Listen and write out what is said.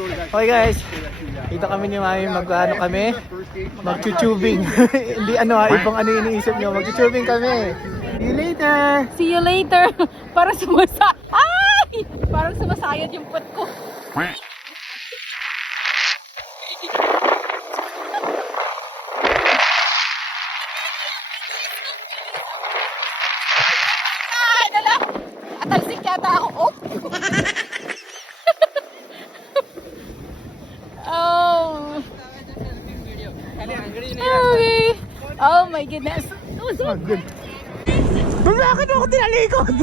Okay guys, dito kami ni Mami mag-ano kami, mag-tubing. Hindi ano ha, ibang ano iniisip nyo, mag-tubing kami. See you later! See you later. Parang Ay! Parang sumasayad yung puwet ko. Ay, dala! Atalsik yata ako. Oh! Oh. Okay. Oh my goodness. Oh, good. Bakit ako tinalikod?